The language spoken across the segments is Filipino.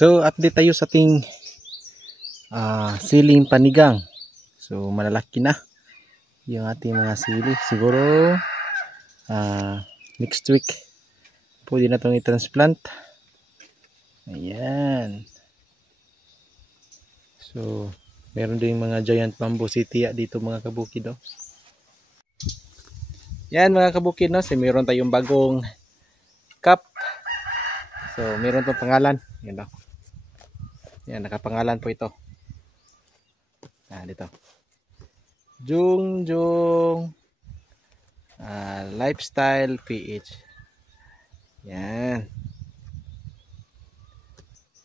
So update tayo sa ating siling panigang. So malalaki na yung ating mga sili. Siguro next week pwede na itong i-transplant. Ayan. So meron din mga giant bamboo sitia dito mga kabukid, oh. Yan mga kabukid, no? So meron tayong bagong cup. So meron tong pangalan. Yan, oh. Yan, nakapangalan po ito. Dito. Jungjung Lifestyle PH. Yan.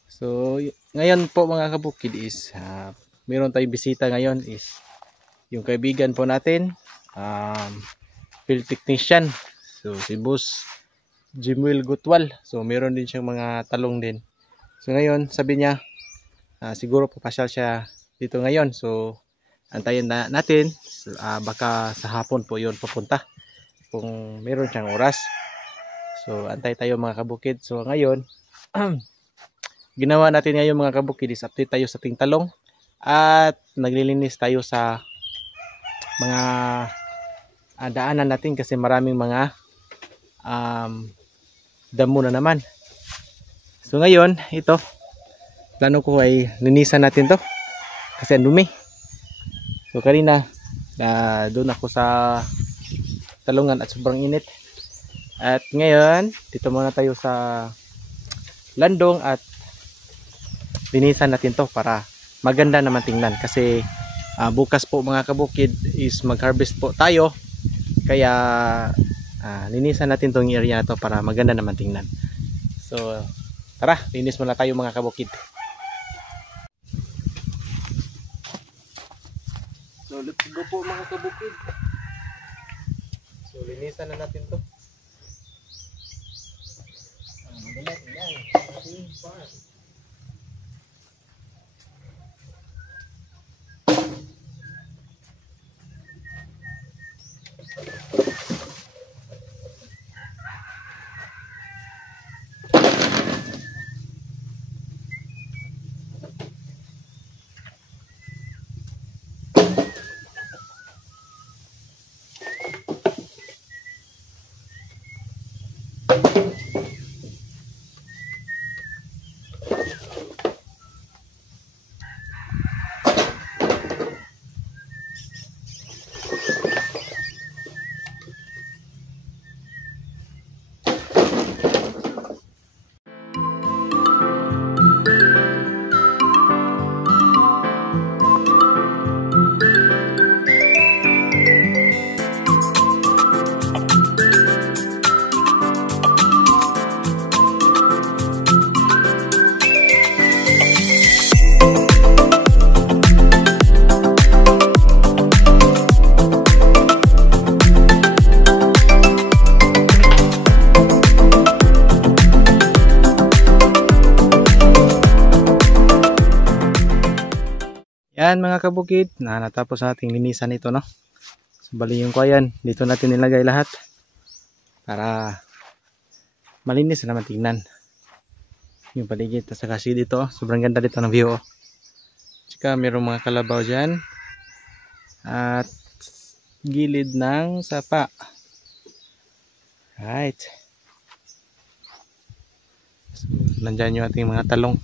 So ngayon po mga kabukid is meron tayong bisita ngayon is yung kaibigan po natin, field technician. So si Boss Jimuel Gutwal. So meron din siyang mga talong din. So ngayon sabi niya siguro papasyal siya dito ngayon. So antayin na natin. So, baka sa hapon po yun papunta kung meron siyang oras. So antay tayo mga kabukid. So ngayon ginawa natin ngayon mga kabukid is update tayo sa ating talong at naglilinis tayo sa mga daanan natin kasi maraming mga damo na naman. So ngayon ito plano ko ay linisan natin to kasi ang dumi. So kanina doon ako sa talungan at sobrang init. At ngayon dito muna tayo sa landong at linisan natin to para maganda naman tingnan kasi bukas po mga kabukid is mag-harvest po tayo. Kaya linisan natin tong area na to para maganda naman tingnan. So tara, linis muna tayo mga kabukid. So let's go po mga kabukid. So linisan na natin to. Magalat yan. Yan mga kabukid, natapos nating linisan ito, no. So, bali yung kuyan, dito natin nilagay lahat para malinis na naman tingnan yung paligid. Tapos kasi dito, sobrang ganda dito ng view, oh. Tsaka mayroong mga kalabaw dyan at gilid ng sapa. Right. So, nandyan yung ating mga talong.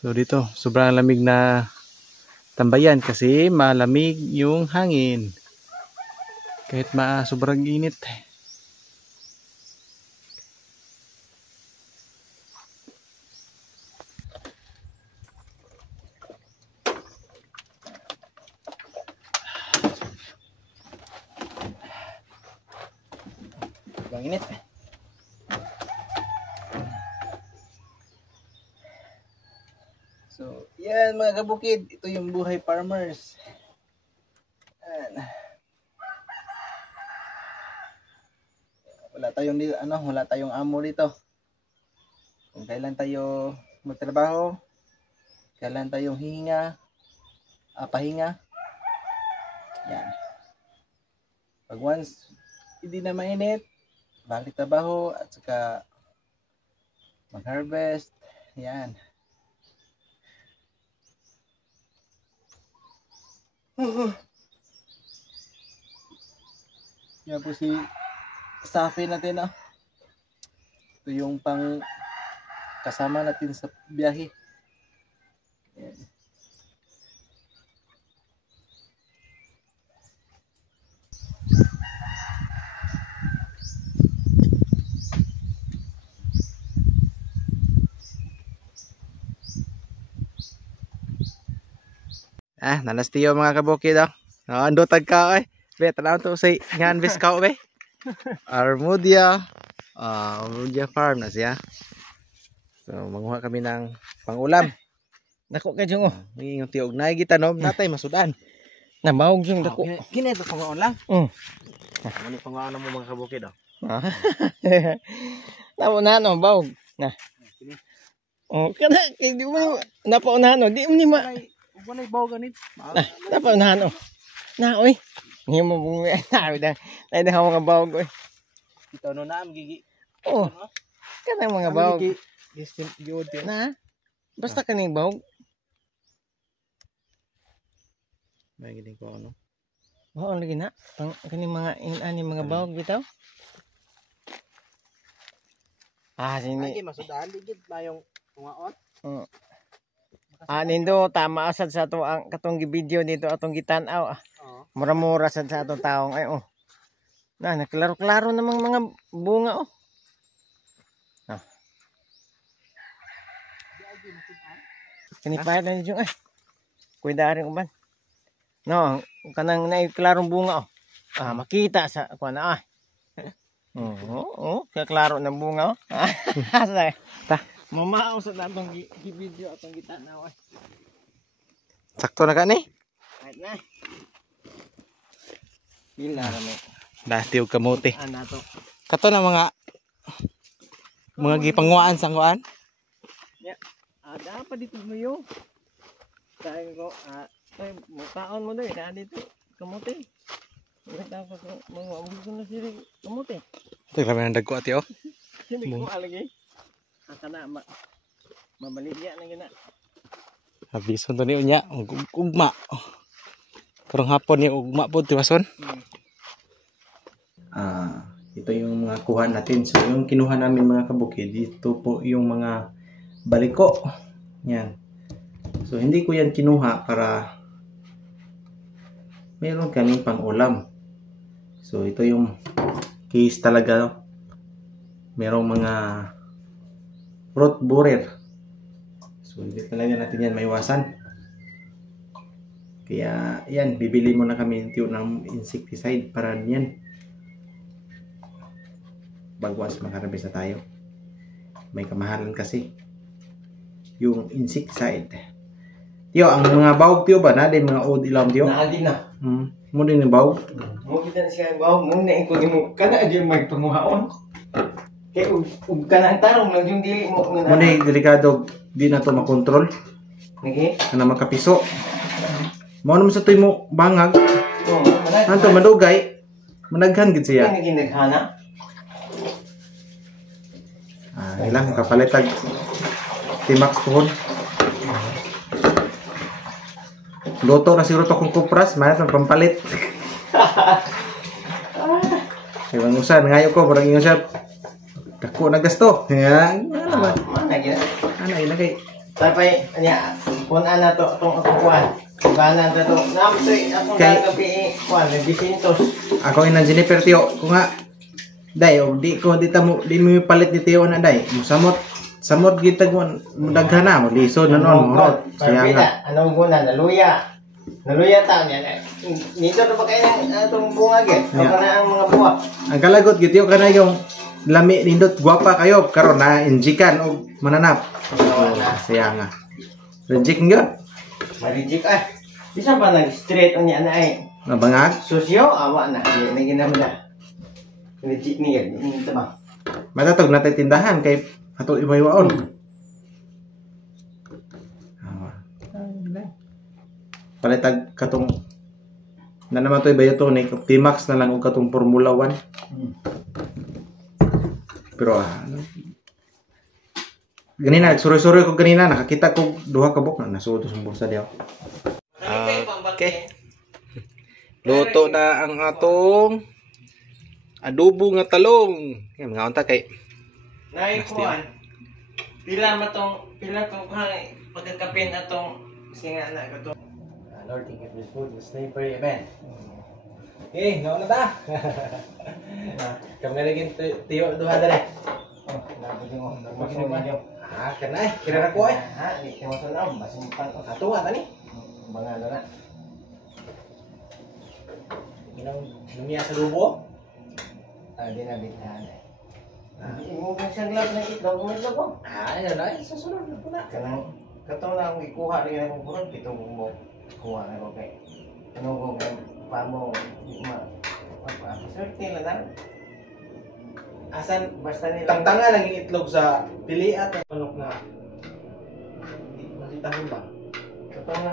So dito, sobrang lamig na tambayan kasi malamig yung hangin. Kahit sobrang init. Sobrang init. So, yan mga kabukid, ito yung buhay farmers. Yan. Wala tayong amo dito. Kung kailan tayo magtrabaho, kailan tayong pahinga. Yan. Pag once hindi na mainit, balik trabaho at saka mag-harvest. Yan. Yan po si Safi natin, oh. Ito yung pang kasama natin sa biyahe. Yan. Nanastiyo mga kabukid, oh. Andotag ka, oy. Be, tanaw to say ngan bis ka, be. Armudia. Armudia farm na siya. So, manguha kami ng pangulam. Dako ka jung, oh. May yung tiog na gitanom, natay masudan. Namawag jung dako. Kina ito panguon lang. Ano panguon mo mga kabukid, oh. Naunahan, oh, bawog. Na. Oh, kana di mo napaunahan, oh. Di mo ni ma. Wala ibaw ganit. Napaunahan, oh. Na, oy. Hindi mo bumi. Nabi na. Tayo na mga bawog, oy. Ito no na, magigi. Oh. Kanang mga bawog. Magigi. Na. Basta kaning bawog. May gining ko ano. Bawog lagi na. Kaning mga inani mga bawog bitaw. Sini. Ay, masudan digid mayong tungaon. Nindo tama asad sa ato ang katong video dito atong gitan-aw. Mura-mura sad sa atong taong ay, oh. Na naklaro-klaro namang mga bunga, oh. Kanipayat na niyo ay. Kuida rin uban. No, kanang naiklarong bunga, oh. Makita sa kuan na ah. Kaya klaro ng bunga, oh. Ta. Mamao sa atong video atong gitan-aw ay. Sakto na ka ni? Right na. Pila rami. Dati og kamote. Ana to. Kato na mga gipanguan sa kuan. Ya. Ada pa dito mo yo. Dahil ko ay mutaon mo doy na dito kamote. Wala ko mga gusto na sila kamote. Ito kami nang dagko ati, oh. Hindi ko alagi. Kana mabaligya na gina. Habison to ni unya ugma. Karong hapon ni ugma po tiwason. Ito yung mga kuha natin. So yung kinuha namin mga kabukid, dito po yung mga baliko. Yan. So hindi ko yan kinuha para meron kaming pang-ulam. So ito yung case talaga. Merong mga fruit borer. So hindi talaga natin yan maiwasan. Kaya yan, bibili muna kami ng insecticide para yan. Bagwas makarabis na tayo. May kamahalan kasi yung insecticide. Tiyo, ang mga bawog tiyo ba? Naday mga old ilam tiyo? Naadi na. Mo din yung bawog? Mo kita siya bawog. Mo na ikaw mo. Kana dyan may panguhaon. Kaya ug kana ang tarong lang yung dili mo. Mo na delikado. Di na to makontrol. Okay? Kana makapiso. Mo naman sa tuy mo bangag. Manag. Anto madugay. Managhan gid siya. Kaya naghana. Ilang kapalitag Timax pohon. Luto na siguro to kung kupras, mayat ng pampalit. Ibang usan, ngayon ko, parang ingon siya, dako na gasto. Yan, ano ba? Mana gina. Ano, ilagay. Tapay, anya, kung ana to, itong kukuhan. Banan to, namtoy, akong nagabi, kuhan, bisintos. Ako inang Jennifer Tiyo, kung nga, day, di mo palit ni Tiyo na day, samot kita mo daghan na mo liso na noon mo siya nga anong guna naluya ta niya nito to pa kay atong bunga gyud ako na ang mga buwa ang kalagot gyud yo kana yung lami nindot gwapa kayo karon na injikan og mananap siya nga reject gyud ma-reject bisa pa nag straight ang niya na ay nabangag susyo awa na na ginamda reject niya ito ba matatog natay tindahan kay ato ibaywaon. Palitag katong na naman to ibayo to ni Timax na lang og katong Formula 1. Pero ganina suroy-suroy ko ganina nakakita ko duha ka bok na nasuot sa bulsa diaw. Okay. Luto na ang atong adobo nga talong. Yan mga unta kay Naikuan. Pila tong pagkakapin atong singa na ko to. Lord, thank you for this food. Let's stay for your event. Okay, nauna ta. Kami na laging tiyo duha dali. Kanay, kira na ko ay. Di ko sa basin pang ko. Ato nga tani. Mga na. Inang lumiya sa lubo. Di na bitahan. Imo kung siyang lab na itlog mo itlog ko. Ayun na, susunod na po na. Kanang katong na akong ikuha rin akong kurang pitong mo kuha na ko kay ano ko kay pamo swerte lang na. Asan Basta nila tangtanga lang yung itlog sa piliat ng manok na makita mo ba? katong na